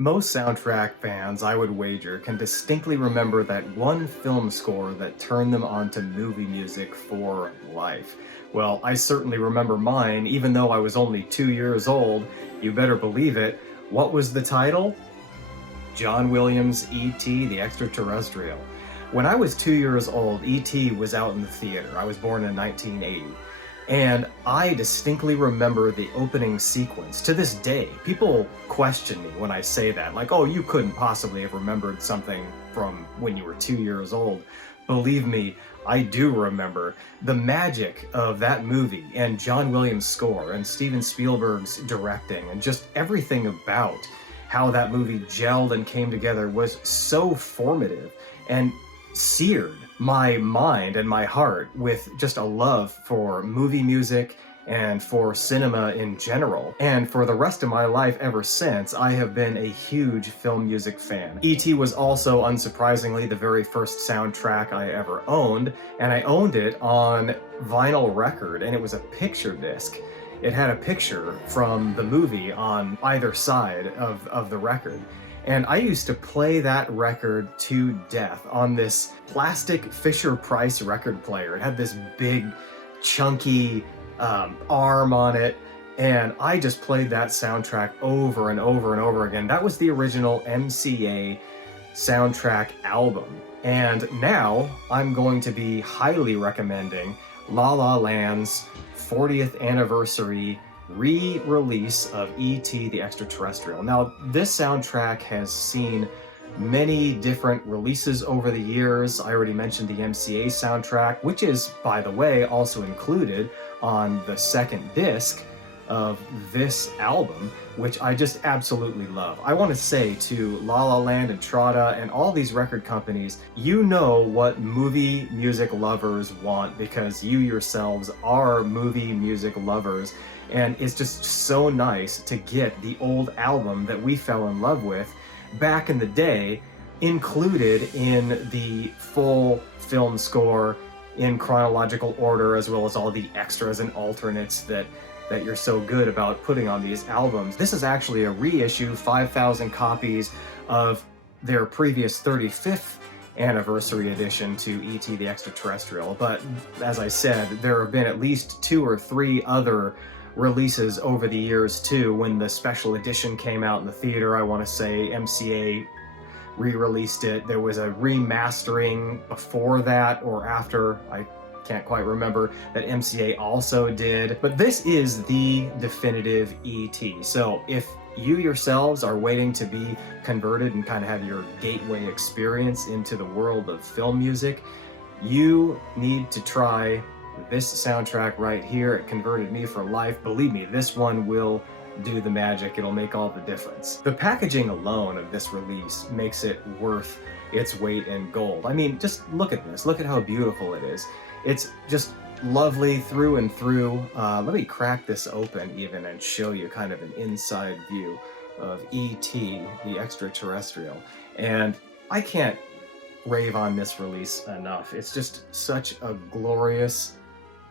Most soundtrack fans, I would wager, can distinctly remember that one film score that turned them onto movie music for life. Well, I certainly remember mine, even though I was only 2 years old. You better believe it. What was the title? John Williams' E.T. the Extra-Terrestrial. When I was 2 years old, E.T. was out in the theater. I was born in 1980. And I distinctly remember the opening sequence. To this day, people question me when I say that, like, oh, you couldn't possibly have remembered something from when you were 2 years old. Believe me, I do remember the magic of that movie and John Williams' score and Steven Spielberg's directing and just everything about how that movie gelled and came together was so formative and seared my mind and my heart with just a love for movie music and for cinema in general. And for the rest of my life ever since, I have been a huge film music fan. E.T. was also, unsurprisingly, the very first soundtrack I ever owned, and I owned it on vinyl record, and it was a picture disc. It had a picture from the movie on either side of the record. And I used to play that record to death on this plastic Fisher-Price record player. It had this big, chunky arm on it, and I just played that soundtrack over and over and over again. That was the original MCA soundtrack album. And now I'm going to be highly recommending La La Land's 40th anniversary re-release of E.T. the Extra-Terrestrial. Now, this soundtrack has seen many different releases over the years. I already mentioned the MCA soundtrack, which is, by the way, also included on the second disc of this album, which I just absolutely love. I want to say to La La Land and Trada and all these record companies, you know what movie music lovers want because you yourselves are movie music lovers. And it's just so nice to get the old album that we fell in love with back in the day included in the full film score in chronological order, as well as all the extras and alternates that you're so good about putting on these albums. This is actually a reissue, 5,000 copies of their previous 35th anniversary edition to E.T. the Extra-Terrestrial. But as I said, there have been at least 2 or 3 other releases over the years too. When the special edition came out in the theater, I want to say MCA re-released it. There was a remastering before that or after, I can't quite remember, that MCA also did. But this is the definitive E.T. So if you yourselves are waiting to be converted and kind of have your gateway experience into the world of film music, you need to try this soundtrack right here. It converted me for life. Believe me, this one will do the magic. It'll make all the difference. The packaging alone of this release makes it worth its weight in gold. I mean, just look at this. Look at how beautiful it is. It's just lovely through and through. Let me crack this open even and show you kind of an inside view of E.T. the Extra-Terrestrial. And I can't rave on this release enough. It's just such a glorious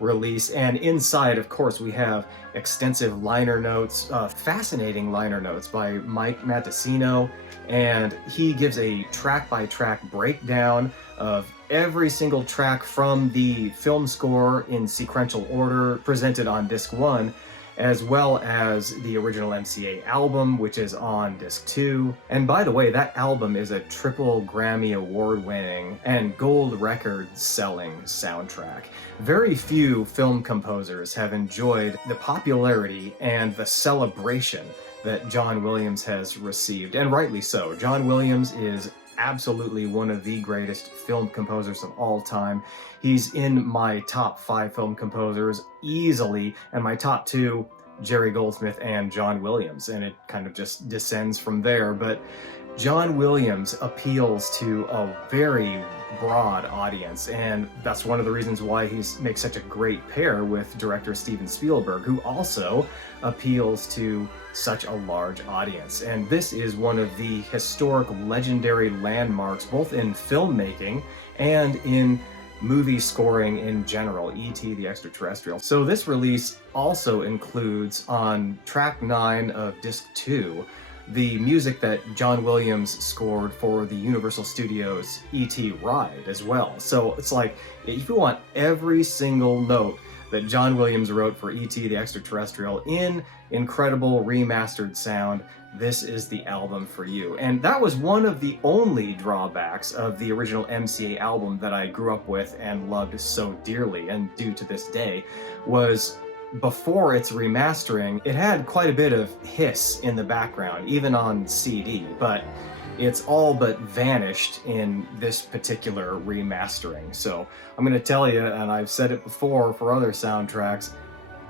release. And inside, of course, we have extensive liner notes, fascinating liner notes by Mike Matessino, and he gives a track-by-track breakdown of every single track from the film score in sequential order presented on disc 1, as well as the original MCA album, which is on disc 2. And by the way, that album is a triple Grammy award-winning and gold record-selling soundtrack. Very few film composers have enjoyed the popularity and the celebration that John Williams has received, and rightly so. John Williams is absolutely one of the greatest film composers of all time. He's in my top 5 film composers easily, and my top 2, Jerry Goldsmith and John Williams, and it kind of just descends from there. But John Williams appeals to a very broad audience, and that's one of the reasons why he makes such a great pair with director Steven Spielberg, who also appeals to such a large audience. And this is one of the historic, legendary landmarks, both in filmmaking and in movie scoring in general, E.T. the Extra-Terrestrial. So this release also includes on track 9 of disc 2 the music that John Williams scored for the Universal Studios E.T. ride as well. So it's like, if you want every single note that John Williams wrote for E.T. the Extra-Terrestrial in incredible remastered sound, this is the album for you. And that was one of the only drawbacks of the original MCA album that I grew up with and loved so dearly, and do to this day, was before its remastering, it had quite a bit of hiss in the background, even on CD, but it's all but vanished in this particular remastering. So I'm going to tell you, and I've said it before for other soundtracks,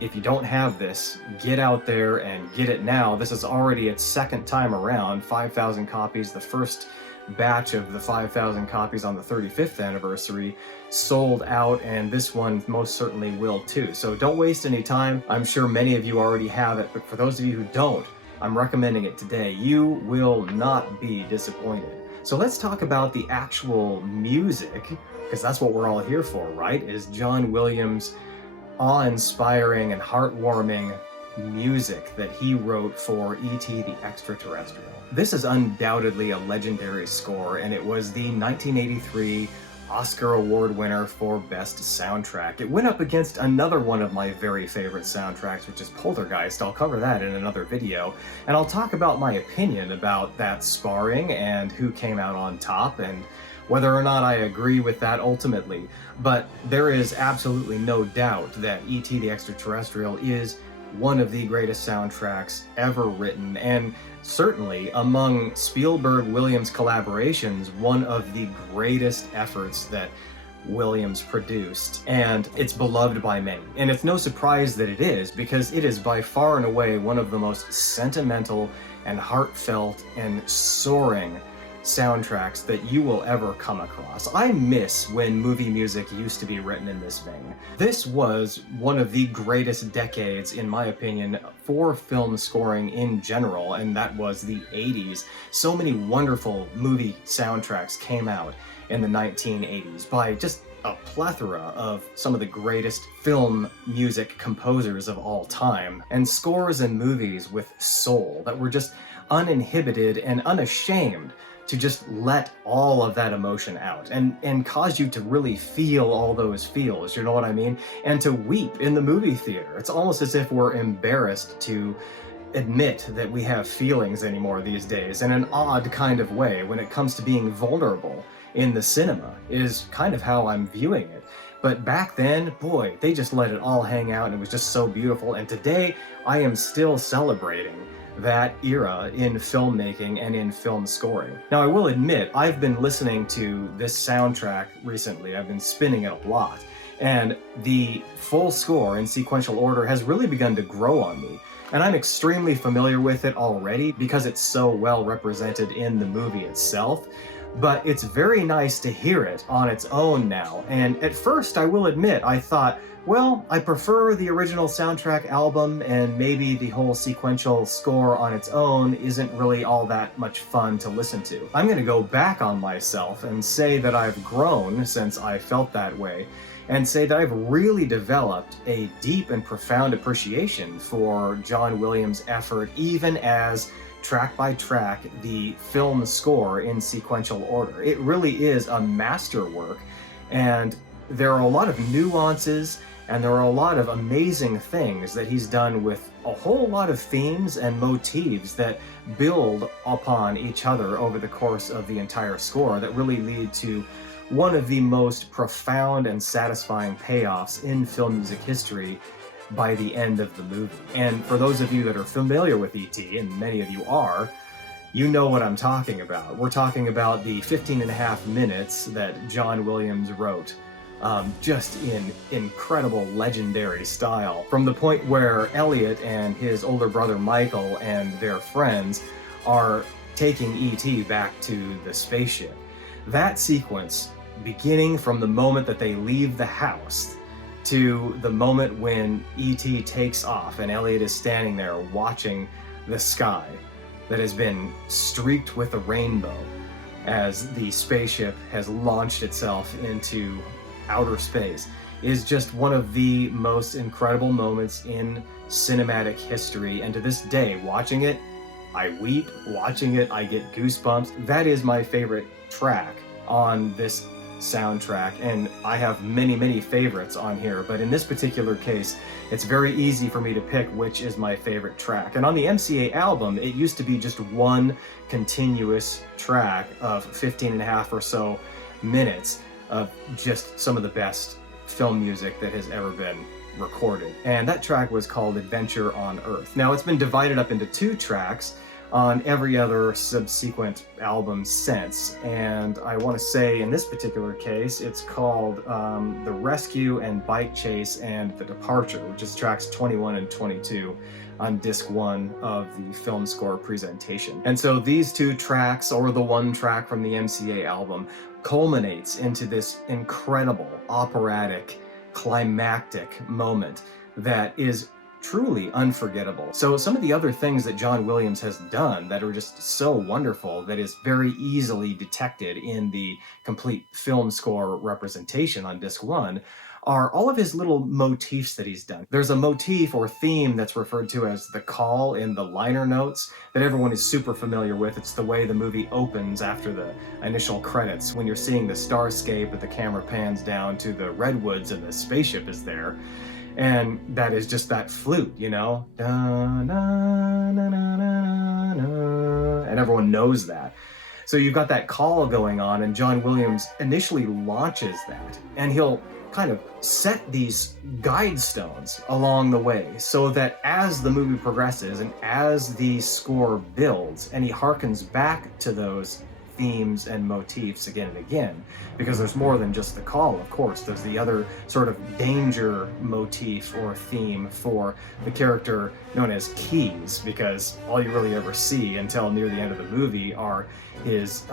if you don't have this, get out there and get it now. This is already its second time around, 5,000 copies. The first batch of the 5,000 copies on the 35th anniversary sold out, and this one most certainly will too. So don't waste any time. I'm sure many of you already have it, but for those of you who don't, I'm recommending it today. You will not be disappointed. So let's talk about the actual music, because that's what we're all here for, right? Is John Williams' awe-inspiring and heartwarming music that he wrote for E.T. the Extra-Terrestrial. This is undoubtedly a legendary score, and it was the 1983 Oscar Award winner for Best Soundtrack. It went up against another one of my very favorite soundtracks, which is Poltergeist. I'll cover that in another video, and I'll talk about my opinion about that sparring and who came out on top, and whether or not I agree with that ultimately. But there is absolutely no doubt that E.T. the Extra-Terrestrial is one of the greatest soundtracks ever written, and certainly among Spielberg-Williams collaborations, one of the greatest efforts that Williams produced, and it's beloved by many. And it's no surprise that it is, because it is by far and away one of the most sentimental and heartfelt and soaring soundtracks that you will ever come across. I miss when movie music used to be written in this vein. This was one of the greatest decades, in my opinion, for film scoring in general, and that was the 80s. So many wonderful movie soundtracks came out in the 1980s by just a plethora of some of the greatest film music composers of all time, and scores and movies with soul that were just uninhibited and unashamed to just let all of that emotion out and cause you to really feel all those feels, you know what I mean? And to weep in the movie theater. It's almost as if we're embarrassed to admit that we have feelings anymore these days, in an odd kind of way when it comes to being vulnerable in the cinema, is kind of how I'm viewing it. But back then, boy, they just let it all hang out, and it was just so beautiful. And today, I am still celebrating that era in filmmaking and in film scoring. Now, I will admit, I've been listening to this soundtrack recently. I've been spinning it a lot, and the full score in sequential order has really begun to grow on me. And I'm extremely familiar with it already because it's so well represented in the movie itself. But it's very nice to hear it on its own now. And at first, I will admit, I thought, well, I prefer the original soundtrack album, and maybe the whole sequential score on its own isn't really all that much fun to listen to. I'm going to go back on myself and say that I've grown since I felt that way, and say that I've really developed a deep and profound appreciation for John Williams' effort, even as track by track the film score in sequential order. It really is a masterwork, and there are a lot of nuances and there are a lot of amazing things that he's done with a whole lot of themes and motifs that build upon each other over the course of the entire score that really lead to one of the most profound and satisfying payoffs in film music history by the end of the movie. And for those of you that are familiar with E.T., and many of you are, you know what I'm talking about. We're talking about the 15.5 minutes that John Williams wrote, just in incredible legendary style. From the point where Elliot and his older brother Michael and their friends are taking E.T. back to the spaceship. That sequence, beginning from the moment that they leave the house to the moment when E.T. takes off and Elliot is standing there watching the sky that has been streaked with a rainbow as the spaceship has launched itself into outer space, is just one of the most incredible moments in cinematic history. And to this day, watching it, I weep watching it, I get goosebumps. That is my favorite track on this soundtrack, and I have many, many favorites on here, but in this particular case, it's very easy for me to pick which is my favorite track. And on the MCA album, it used to be just one continuous track of 15 and a half or so minutes of just some of the best film music that has ever been recorded. And that track was called Adventure on Earth. Now, it's been divided up into 2 tracks on every other subsequent album since, and I want to say in this particular case it's called The Rescue and Bike Chase and The Departure, which is tracks 21 and 22 on disc 1 of the film score presentation. And so these 2 tracks, or the 1 track from the MCA album, culminates into this incredible operatic climactic moment that is truly unforgettable. So some of the other things that John Williams has done that are just so wonderful, that is very easily detected in the complete film score representation on disc 1, are all of his little motifs that he's done. There's a motif or theme that's referred to as the call in the liner notes that everyone is super familiar with. It's the way the movie opens after the initial credits, when you're seeing the starscape and the camera pans down to the redwoods and the spaceship is there. And that is just that flute, you know? Da, na, na, na, na, na, and everyone knows that. So you've got that call going on, and John Williams initially launches that, and he'll kind of set these guide stones along the way so that as the movie progresses and as the score builds, and he harkens back to those themes and motifs again and again, because there's more than just the call, of course. There's the other sort of danger motif or theme for the character known as Keys, because all you really ever see until near the end of the movie are his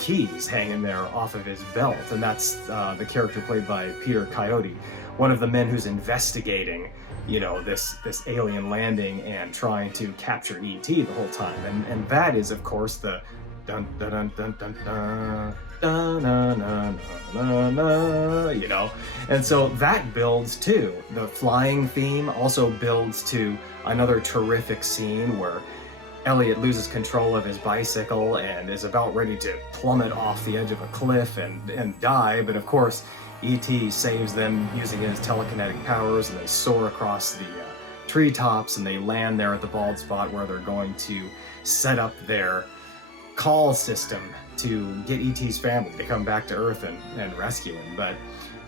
keys hanging there off of his belt, and that's the character played by Peter Coyote, one of the men who's investigating, you know, this alien landing and trying to capture E.T. the whole time, and that is, of course, the dun dun dun dun dun dun dun dun dun dun dun, you know. And so that builds too. The flying theme also builds to another terrific scene where Elliot loses control of his bicycle and is about ready to plummet off the edge of a cliff and die, but of course E.T. saves them using his telekinetic powers, and they soar across the treetops, and they land there at the bald spot where they're going to set up their call system to get E.T.'s family to come back to Earth and rescue him. But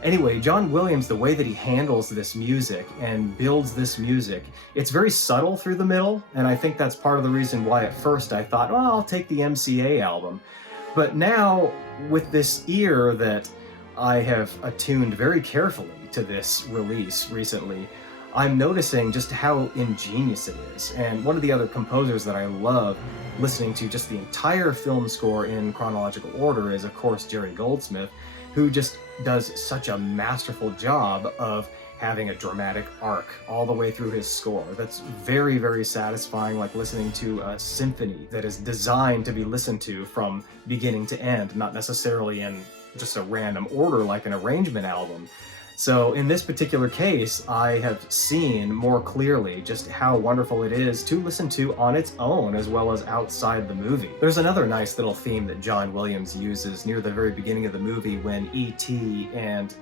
anyway, John Williams, the way that he handles this music and builds this music, it's very subtle through the middle, and I think that's part of the reason why at first I thought, well, I'll take the MCA album. But now, with this ear that I have attuned very carefully to this release recently, I'm noticing just how ingenious it is. And one of the other composers that I love listening to just the entire film score in chronological order is, of course, Jerry Goldsmith, who just does such a masterful job of having a dramatic arc all the way through his score. That's very, very satisfying, like listening to a symphony that is designed to be listened to from beginning to end, not necessarily in just a random order like an arrangement album. So in this particular case, I have seen more clearly just how wonderful it is to listen to on its own as well as outside the movie. There's another nice little theme that John Williams uses near the very beginning of the movie when E.T. and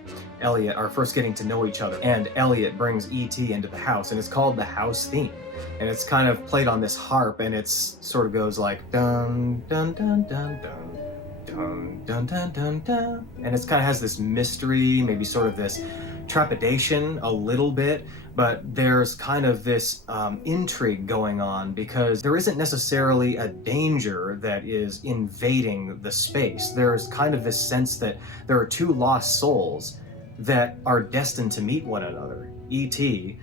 Elliot are first getting to know each other, and Elliot brings E.T. into the house, and it's called the house theme. And it's kind of played on this harp, and it's sort of goes like dun dun dun dun dun. Dun, dun, dun, dun, dun. And it kind of has this mystery, maybe sort of this trepidation a little bit, but there's kind of this intrigue going on because there isn't necessarily a danger that is invading the space. There's kind of this sense that there are 2 lost souls that are destined to meet one another, E.T.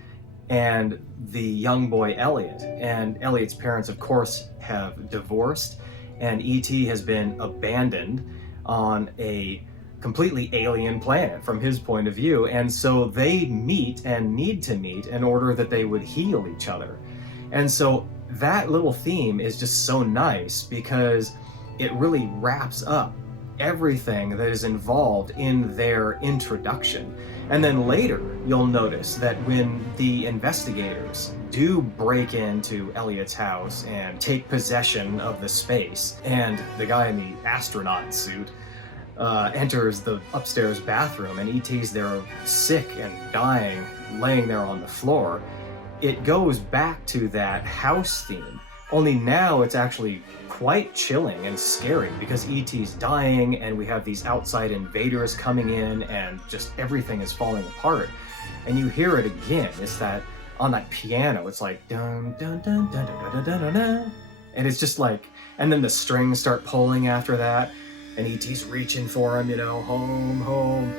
and the young boy Elliot. And Elliot's parents, of course, have divorced, and E.T. has been abandoned on a completely alien planet from his point of view, and so they meet and need to meet in order that they would heal each other. And so that little theme is just so nice because it really wraps up everything that is involved in their introduction. And then later, you'll notice that when the investigators do break into Elliot's house and take possession of the space, and the guy in the astronaut suit enters the upstairs bathroom, and E.T.'s there sick and dying, laying there on the floor, it goes back to that house theme. Only now it's actually quite chilling and scary because E.T.'s dying and we have these outside invaders coming in and just everything is falling apart. And you hear it again. It's that on that piano, it's like dun dun dun dun dun dun dun dun dun. And it's just like, and then the strings start pulling after that, and E.T.'s reaching for him, home, home.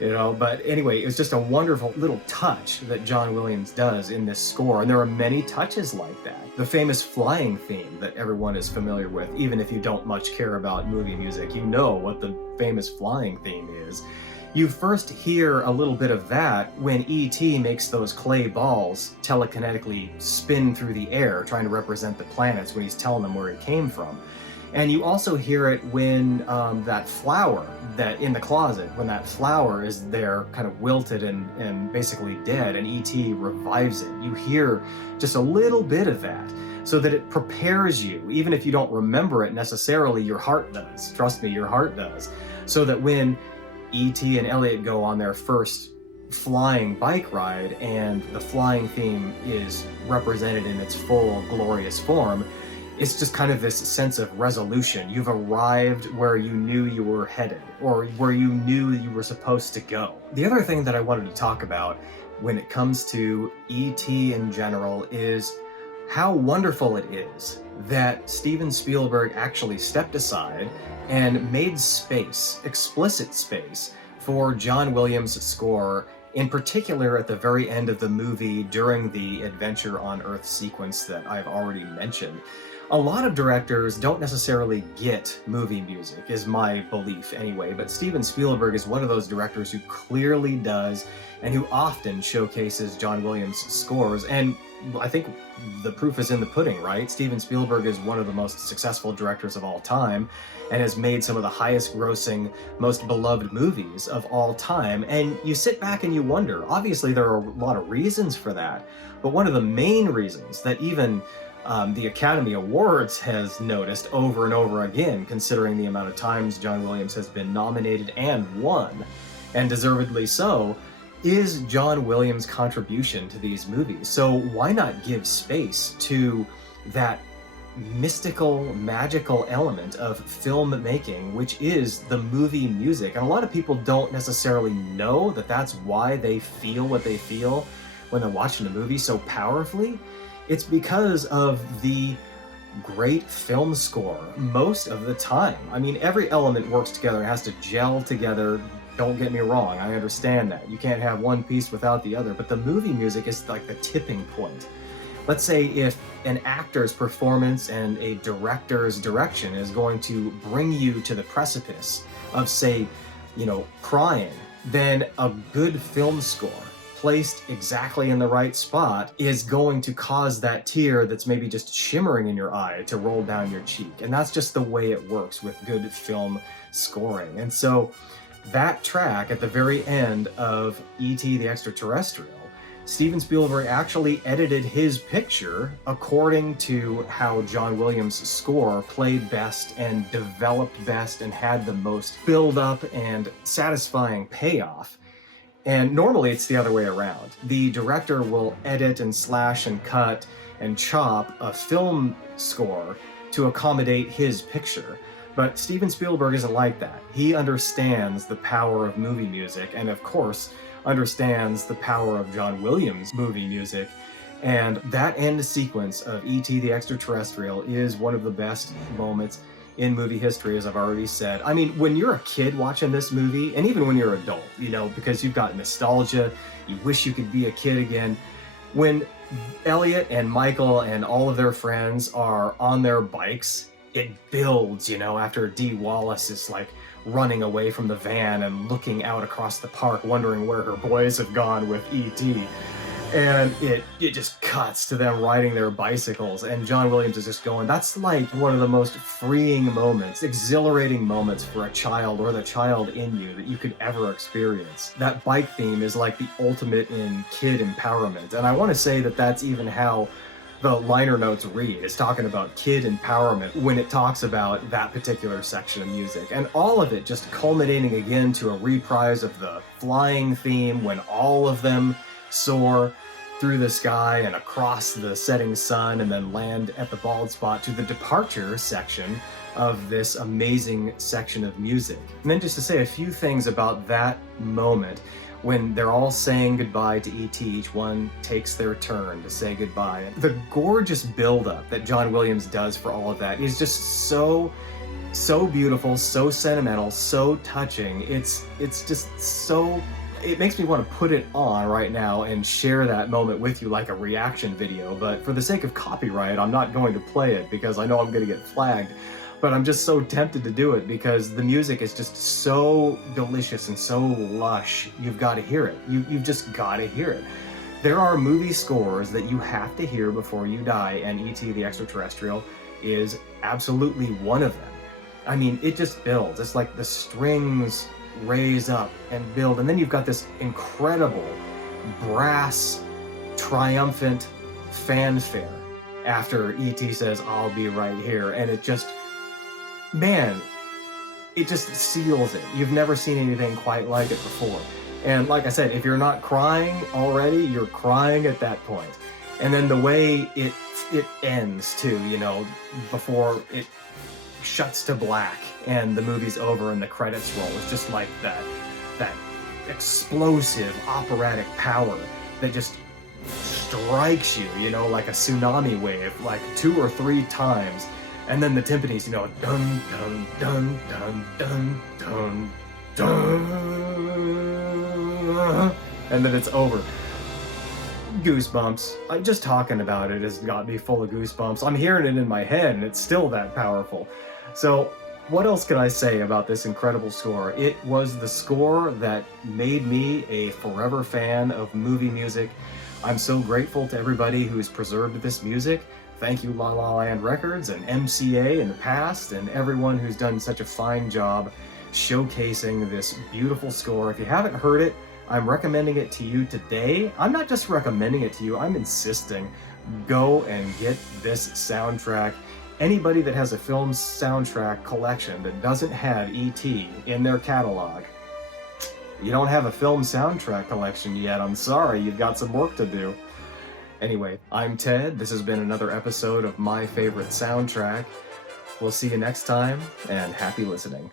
But anyway, it was just a wonderful little touch that John Williams does in this score, and there are many touches like that. The famous flying theme that everyone is familiar with, even if you don't much care about movie music, you know what the famous flying theme is. You first hear a little bit of that when E.T. makes those clay balls telekinetically spin through the air, trying to represent the planets when he's telling them where he came from. And you also hear it when that flower that in the closet, when that flower is there kind of wilted and basically dead, and E.T. revives it. You hear just a little bit of that so that it prepares you. Even if you don't remember it necessarily, your heart does. Trust me, your heart does. So that when E.T. and Elliot go on their first flying bike ride and the flying theme is represented in its full glorious form, it's just kind of this sense of resolution. You've arrived where you knew you were headed, or where you knew you were supposed to go. The other thing that I wanted to talk about when it comes to E.T. in general is how wonderful it is that Steven Spielberg actually stepped aside and made space, explicit space, for John Williams' score, in particular at the very end of the movie during the Adventure on Earth sequence that I've already mentioned. A lot of directors don't necessarily get movie music, is my belief anyway, but Steven Spielberg is one of those directors who clearly does and who often showcases John Williams' scores, and I think the proof is in the pudding, right? Steven Spielberg is one of the most successful directors of all time and has made some of the highest grossing, most beloved movies of all time, and you sit back and you wonder, obviously there are a lot of reasons for that, but one of the main reasons that even the Academy Awards has noticed over and over again, considering the amount of times John Williams has been nominated and won, and deservedly so, is John Williams' contribution to these movies. So why not give space to that mystical, magical element of filmmaking, which is the movie music? And a lot of people don't necessarily know that that's why they feel what they feel when they're watching a movie so powerfully. It's because of the great film score most of the time. I mean, every element works together, it has to gel together. Don't get me wrong, I understand that. You can't have one piece without the other, but the movie music is like the tipping point. Let's say if an actor's performance and a director's direction is going to bring you to the precipice of, say, crying, then a good film score placed exactly in the right spot is going to cause that tear that's maybe just shimmering in your eye to roll down your cheek. And that's just the way it works with good film scoring. And so that track at the very end of E.T. the Extra-Terrestrial, Steven Spielberg actually edited his picture according to how John Williams' score played best and developed best and had the most build-up and satisfying payoff. And normally it's the other way around. The director will edit and slash and cut and chop a film score to accommodate his picture. But Steven Spielberg isn't like that. He understands the power of movie music, and of course understands the power of John Williams' movie music. And that end sequence of E.T. the Extra-Terrestrial is one of the best moments in movie history, as I've already said. I mean, when you're a kid watching this movie, and even when you're an adult, because you've got nostalgia, you wish you could be a kid again. When Elliot and Michael and all of their friends are on their bikes, it builds, after Dee Wallace is like running away from the van and looking out across the park, wondering where her boys have gone with E.T. And it just cuts to them riding their bicycles, and John Williams is just going, that's like one of the most freeing moments, exhilarating moments for a child or the child in you that you could ever experience. That bike theme is like the ultimate in kid empowerment, and I want to say that that's even how the liner notes read. It's talking about kid empowerment when it talks about that particular section of music, and all of it just culminating again to a reprise of the flying theme when all of them soar through the sky and across the setting sun and then land at the bald spot, to the departure section of this amazing section of music. And then just to say a few things about that moment when they're all saying goodbye to E.T., each one takes their turn to say goodbye. The gorgeous buildup that John Williams does for all of that is just so beautiful, so sentimental, so touching. It's just so, it makes me want to put it on right now and share that moment with you like a reaction video, but for the sake of copyright, I'm not going to play it because I know I'm going to get flagged. But I'm just so tempted to do it because the music is just so delicious and so lush. You've got to hear it. You've just got to hear it. There are movie scores that you have to hear before you die, and E.T. the Extra-Terrestrial is absolutely one of them. I mean, it just builds. It's like the strings raise up and build, and then you've got this incredible brass triumphant fanfare after E.T. says, "I'll be right here," and it just, man, it just seals it. You've never seen anything quite like it before. And like I said, if you're not crying already, you're crying at that point. And then the way it ends too, you know, before it shuts to black and the movie's over and the credits roll, it's just like that explosive operatic power that just strikes you, you know, like a tsunami wave, like 2 or 3 times. And then the timpanis, you know, dun dun dun dun dun dun dun, and then it's over. Goosebumps. Just talking about it has got me full of goosebumps. I'm hearing it in my head, and it's still that powerful. So, what else can I say about this incredible score? It was the score that made me a forever fan of movie music. I'm so grateful to everybody who's preserved this music. Thank you, La La Land Records and MCA in the past, and everyone who's done such a fine job showcasing this beautiful score. If you haven't heard it, I'm recommending it to you today. I'm not just recommending it to you, I'm insisting. Go and get this soundtrack. Anybody that has a film soundtrack collection that doesn't have E.T. in their catalog, you don't have a film soundtrack collection yet. I'm sorry, you've got some work to do. Anyway, I'm Ted. This has been another episode of My Favorite Soundtrack. We'll see you next time, and happy listening.